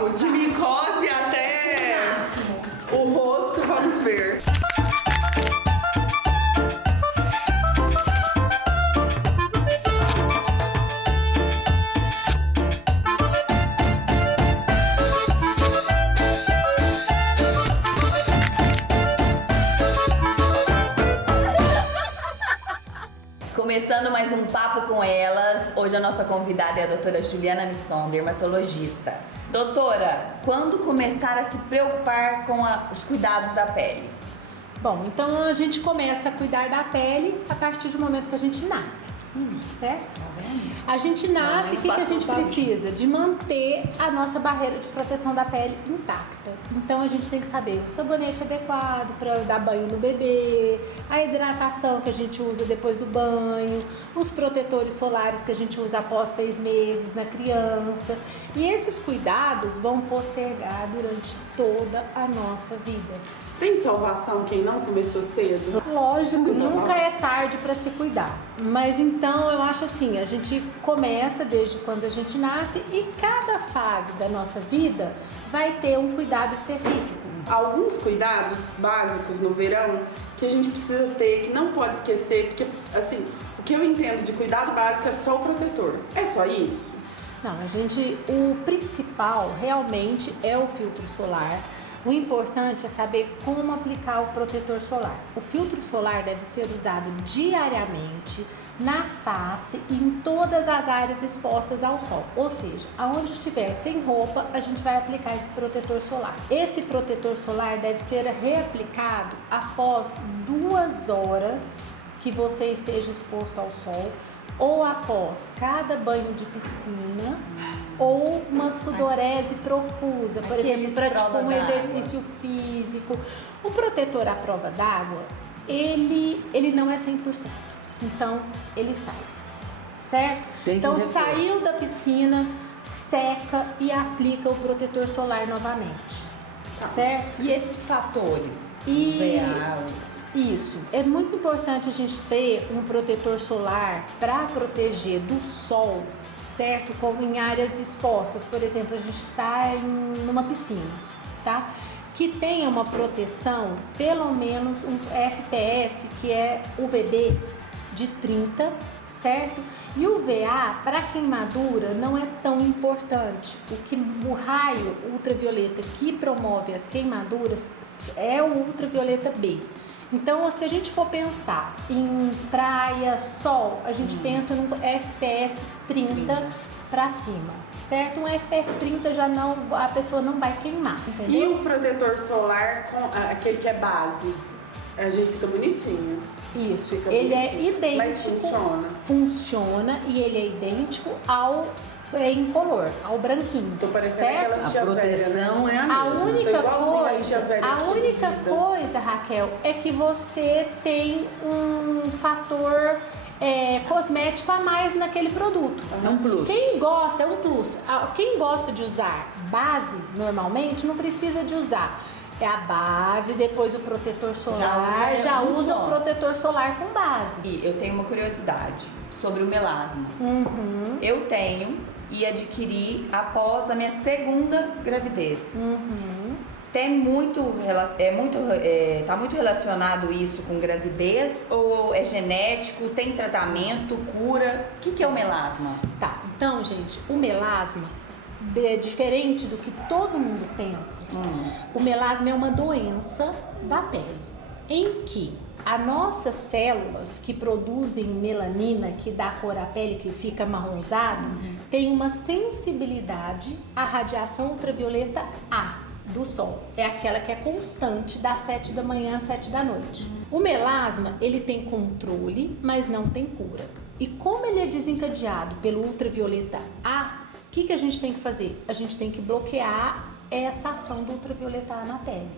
papo, de micose até o rosto, vamos ver. Começando mais um Papo com Elas. Hoje a nossa convidada é a doutora Juliana Misson, dermatologista. Doutora, quando começar a se preocupar com os cuidados da pele? Bom, então a gente começa a cuidar da pele a partir do momento que a gente nasce, certo? A gente nasce, o que a gente precisa? De manter a nossa barreira de proteção da pele intacta. Então a gente tem que saber o sabonete adequado para dar banho no bebê, a hidratação que a gente usa depois do banho, os protetores solares que a gente usa após 6 meses na criança. E esses cuidados vão postergar durante toda a nossa vida. Tem salvação quem não começou cedo? Lógico, nunca é tarde para se cuidar. Mas então eu acho assim, a gente começa desde quando a gente nasce e cada fase da nossa vida vai ter um cuidado específico. Alguns cuidados básicos no verão que a gente precisa ter, que não pode esquecer, porque assim, o que eu entendo de cuidado básico é só o protetor. É só isso? Não, o principal realmente é o filtro solar. O importante é saber como aplicar o protetor solar. O filtro solar deve ser usado diariamente na face e em todas as áreas expostas ao sol. Ou seja, aonde estiver sem roupa, a gente vai aplicar esse protetor solar. Esse protetor solar deve ser reaplicado após 2 horas que você esteja exposto ao sol, ou após cada banho de piscina, ou uma sudorese profusa, por exemplo, praticou um exercício físico. O protetor à prova d'água, ele não é 100%, então ele sai, certo? Então saiu da piscina, seca e aplica o protetor solar novamente, certo? E esses fatores? Isso, é muito importante a gente ter um protetor solar para proteger do sol, certo? Como em áreas expostas, por exemplo, a gente está numa piscina, tá? Que tenha uma proteção, pelo menos um FPS, que é UVB, de 30, certo? E o UVA, para queimadura, não é tão importante. O raio ultravioleta que promove as queimaduras é o ultravioleta B. Então, se a gente for pensar em praia, sol, a gente pensa no FPS 30 para cima, certo? Um FPS 30 a pessoa não vai queimar, entendeu? E o protetor solar, aquele que é base, a gente fica bonitinho. Isso, ele é idêntico. Mas funciona? Funciona e ele é idêntico ao incolor, ao branquinho. Tô parecendo aquelas tia velha, né? A proteção é a mesma. A única coisa, Raquel, é que você tem um fator cosmético a mais naquele produto. É um plus. É um plus. Quem gosta de usar base, normalmente, não precisa de usar. É a base, depois o protetor solar, já usa o protetor solar com base. E eu tenho uma curiosidade sobre o melasma. Eu tenho e adquiri após a minha 2ª gravidez. Tá muito relacionado isso com gravidez ou é genético, tem tratamento, cura? O que é o melasma? Tá, então, gente, o melasma é diferente do que todo mundo pensa. O melasma é uma doença da pele, em que as nossas células que produzem melanina, que dá cor à pele, que fica marronzada, tem uma sensibilidade à radiação ultravioleta A do sol. É aquela que é constante das 7 da manhã às 7 da noite. O melasma, ele tem controle, mas não tem cura. E como ele é desencadeado pelo ultravioleta A, o que a gente tem que fazer? A gente tem que bloquear essa ação do ultravioleta A na pele.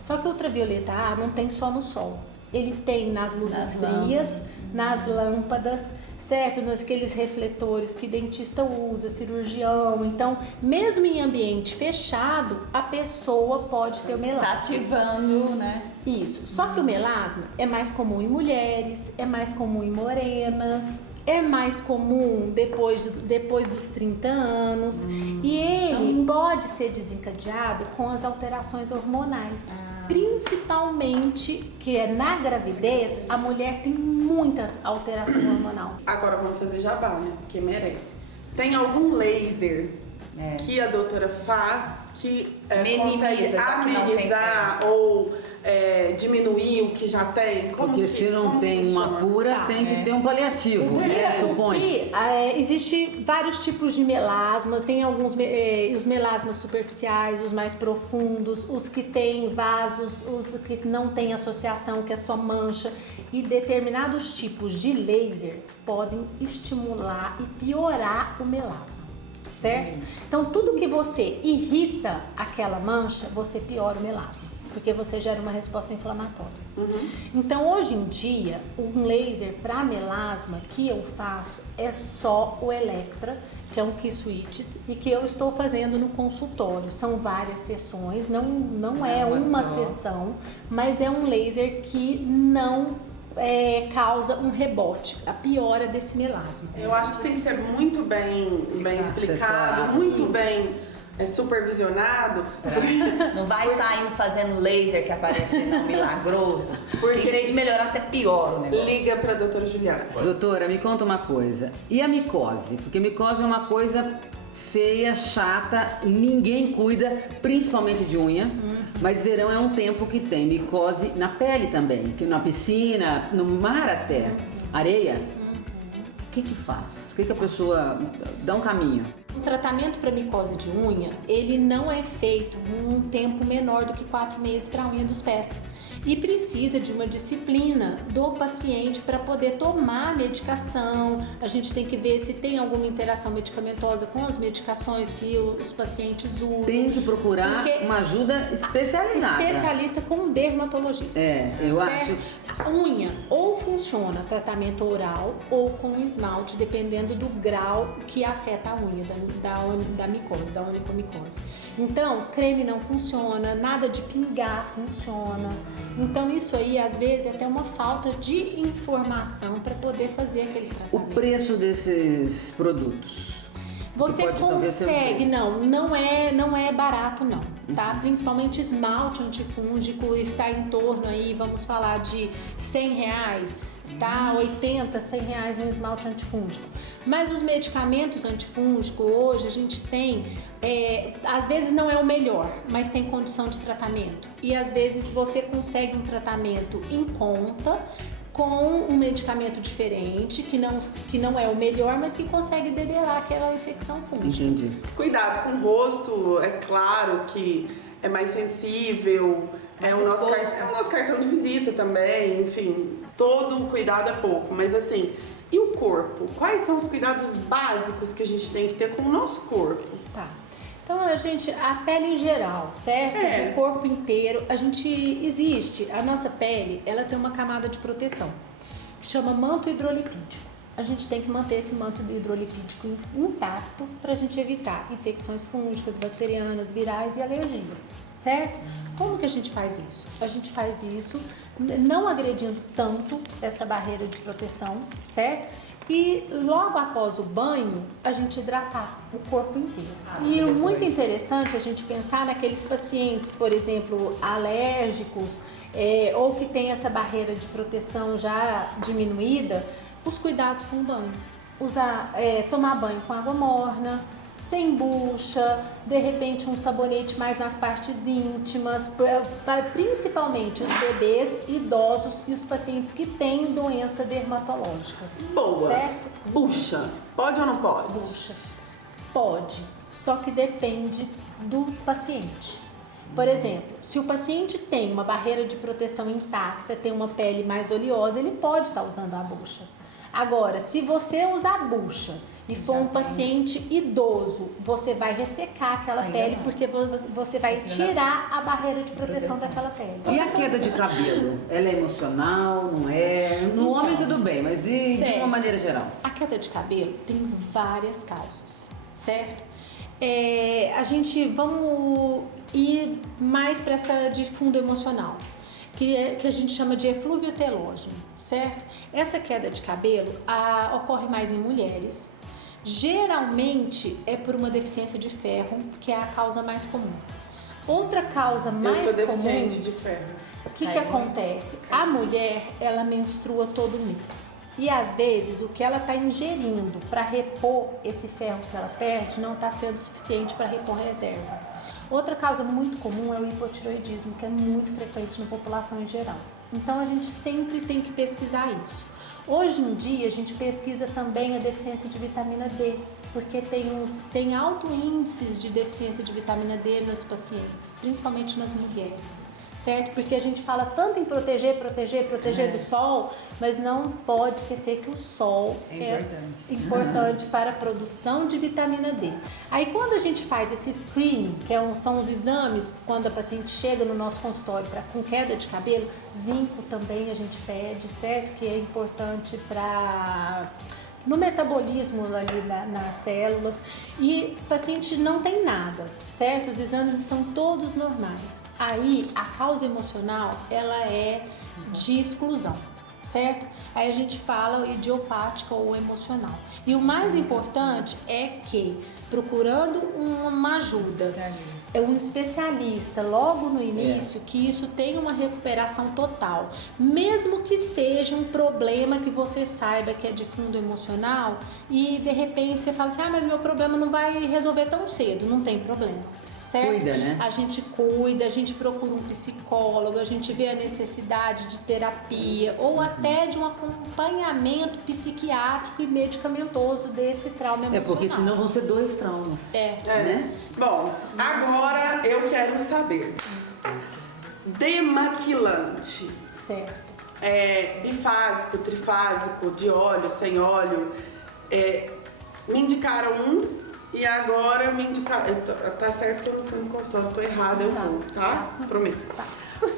Só que o ultravioleta A não tem só no sol. Ele tem nas luzes frias, nas lâmpadas, certo? Naqueles refletores que dentista usa, cirurgião. Então, mesmo em ambiente fechado, a pessoa pode ter o melasma. Tá ativando, né? Isso. Só que o melasma é mais comum em mulheres, é mais comum em morenas, é mais comum depois dos 30 anos e ele pode ser desencadeado com as alterações hormonais. Principalmente que na gravidez a mulher tem muita alteração hormonal. Agora vamos fazer jabá, né? Porque merece. Tem algum laser que a doutora faz que consegue amenizar ou diminuir o que já tem? Porque se não tem uma cura, tem que ter um paliativo, né? Supõe. Existe vários tipos de melasma, tem alguns os melasmas superficiais, os mais profundos, os que têm vasos, os que não têm associação, que é só mancha, e determinados tipos de laser podem estimular e piorar o melasma. Certo? Então, tudo que você irrita aquela mancha, você piora o melasma, porque você gera uma resposta inflamatória. Então, hoje em dia, um laser para melasma que eu faço é só o Electra, que é um K-Switch, e que eu estou fazendo no consultório. São várias sessões, não é uma sessão, mas é um laser que não causa um rebote, a piora desse melasma. Eu acho que tem que ser muito bem explicado, muito bem supervisionado. Não vai sair fazendo laser que aparece não milagroso. Porque em vez de melhorar, você piora o negócio. Liga pra doutora Juliana. Doutora, me conta uma coisa. E a micose? Porque micose é uma coisa feia, chata, ninguém cuida, principalmente de unha. Mas verão é um tempo que tem micose na pele também, que na piscina, no mar até, areia. O que faz? O que a pessoa dá um caminho? O tratamento para micose de unha, ele não é feito num tempo menor do que 4 meses para a unha dos pés. E precisa de uma disciplina do paciente para poder tomar a medicação. A gente tem que ver se tem alguma interação medicamentosa com as medicações que os pacientes usam. Tem que procurar uma ajuda especializada. Especialista com um dermatologista. Eu acho. A unha ou funciona tratamento oral ou com esmalte, dependendo do grau que afeta a unha da micose, da onicomicose. Então, creme não funciona, nada de pingar funciona. Então isso aí às vezes é até uma falta de informação para poder fazer aquele tratamento. O preço desses produtos? Você consegue, não é barato não, tá? Principalmente esmalte antifúngico está em torno aí, vamos falar de R$100, tá? 80, R$100 um esmalte antifúngico. Mas os medicamentos antifúngicos hoje a gente tem, às vezes não é o melhor, mas tem condição de tratamento. E às vezes você consegue um tratamento em conta, com um medicamento diferente, que não é o melhor, mas que consegue debelar aquela infecção fúngica. Entendi. Cuidado com o rosto, é claro que é mais sensível, é o nosso cartão de visita também, enfim, todo cuidado é pouco, mas assim, e o corpo? Quais são os cuidados básicos que a gente tem que ter com o nosso corpo? Tá. Então, a pele em geral, certo? O corpo inteiro, a nossa pele, ela tem uma camada de proteção, que chama manto hidrolipídico. A gente tem que manter esse manto hidrolipídico intacto para a gente evitar infecções fúngicas, bacterianas, virais e alergias, certo? Como que a gente faz isso? A gente faz isso não agredindo tanto essa barreira de proteção, certo? E logo após o banho, a gente hidratar o corpo inteiro. E é muito interessante a gente pensar naqueles pacientes, por exemplo, alérgicos, ou que tem essa barreira de proteção já diminuída, os cuidados com o banho. Tomar banho com água morna, sem bucha, de repente um sabonete mais nas partes íntimas, principalmente os bebês, idosos e os pacientes que têm doença dermatológica. Boa. Certo? Bucha. Pode ou não pode? Bucha. Pode, só que depende do paciente. Por exemplo, se o paciente tem uma barreira de proteção intacta, tem uma pele mais oleosa, ele pode estar usando a bucha. Agora, se você usar a bucha e for um paciente idoso, você vai ressecar aquela pele porque você vai tirar a barreira de proteção daquela pele. E a queda de cabelo? Ela é emocional, não é? No homem tudo bem, mas de uma maneira geral? A queda de cabelo tem várias causas, certo? Vamos ir mais para essa de fundo emocional. que a gente chama de eflúvio telógeno, certo? Essa queda de cabelo ocorre mais em mulheres. Geralmente é por uma deficiência de ferro, que é a causa mais comum. Outra causa mais Eu tô comum, deficiente de ferro. o que acontece? A mulher, ela menstrua todo mês. E às vezes o que ela está ingerindo para repor esse ferro que ela perde não está sendo suficiente para repor reserva. Outra causa muito comum é o hipotireoidismo, que é muito frequente na população em geral. Então a gente sempre tem que pesquisar isso. Hoje em dia a gente pesquisa também a deficiência de vitamina D, porque tem alto índices de deficiência de vitamina D nas pacientes, principalmente nas mulheres, certo? Porque a gente fala tanto em proteger do sol, mas não pode esquecer que o sol é importante para a produção de vitamina D. Aí quando a gente faz esse screening, são os exames, quando a paciente chega no nosso consultório com queda de cabelo, zinco também a gente pede, certo? Que é importante no metabolismo ali nas células, e o paciente não tem nada, certo? Os exames estão todos normais. Aí a causa emocional, ela é de exclusão, certo? Aí a gente fala idiopática ou emocional. E o mais importante é que, procurando uma ajuda, é um especialista logo no início, que isso tenha uma recuperação total. Mesmo que seja um problema que você saiba que é de fundo emocional e de repente você fala assim, mas meu problema não vai resolver tão cedo. Não tem problema, certo? Cuida, né? A gente cuida, a gente procura um psicólogo, a gente vê a necessidade de terapia ou até de um acompanhamento psiquiátrico e medicamentoso desse trauma emocional. Porque senão vão ser 2 traumas. Né? Bom, agora eu quero saber. Demaquilante. Certo. Bifásico, trifásico, de óleo, sem óleo. Me indicaram um. E agora me indicaram. Tá certo que eu não fui no consultório, tô errada, eu vou, tá? Prometo. Tá.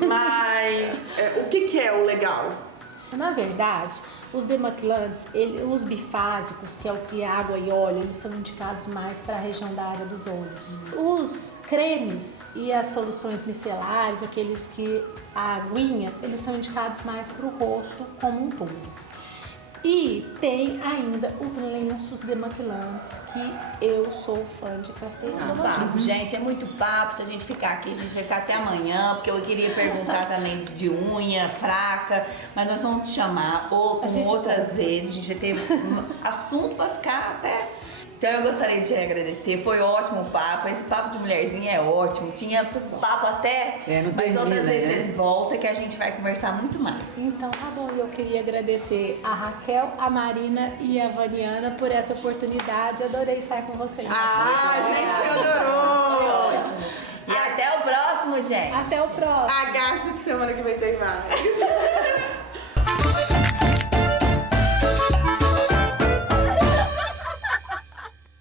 Mas o que é o legal? Na verdade, os demaquilantes, os bifásicos, que é o que é água e óleo, eles são indicados mais para a região da área dos olhos. Os cremes e as soluções micelares, aqueles que a aguinha, eles são indicados mais para o rosto como um todo. E tem ainda os lenços demaquilantes, que eu sou fã de carteira Papo, gente, é muito papo. Se a gente ficar aqui, a gente vai ficar até amanhã, porque eu queria perguntar também de unha fraca, mas nós vamos te chamar outras vezes. A gente vai ter assunto pra ficar até. Então eu gostaria de te agradecer, foi ótimo o papo, esse papo de mulherzinha é ótimo, tinha papo até, mas outras vezes vocês voltam que a gente vai conversar muito mais. Então tá bom, eu queria agradecer a Raquel, a Marina e a Vaniana por essa oportunidade, adorei estar com vocês. A gente adorou! Foi ótimo. E até o próximo, gente! Até o próximo! Agacha que semana que vem tem mais!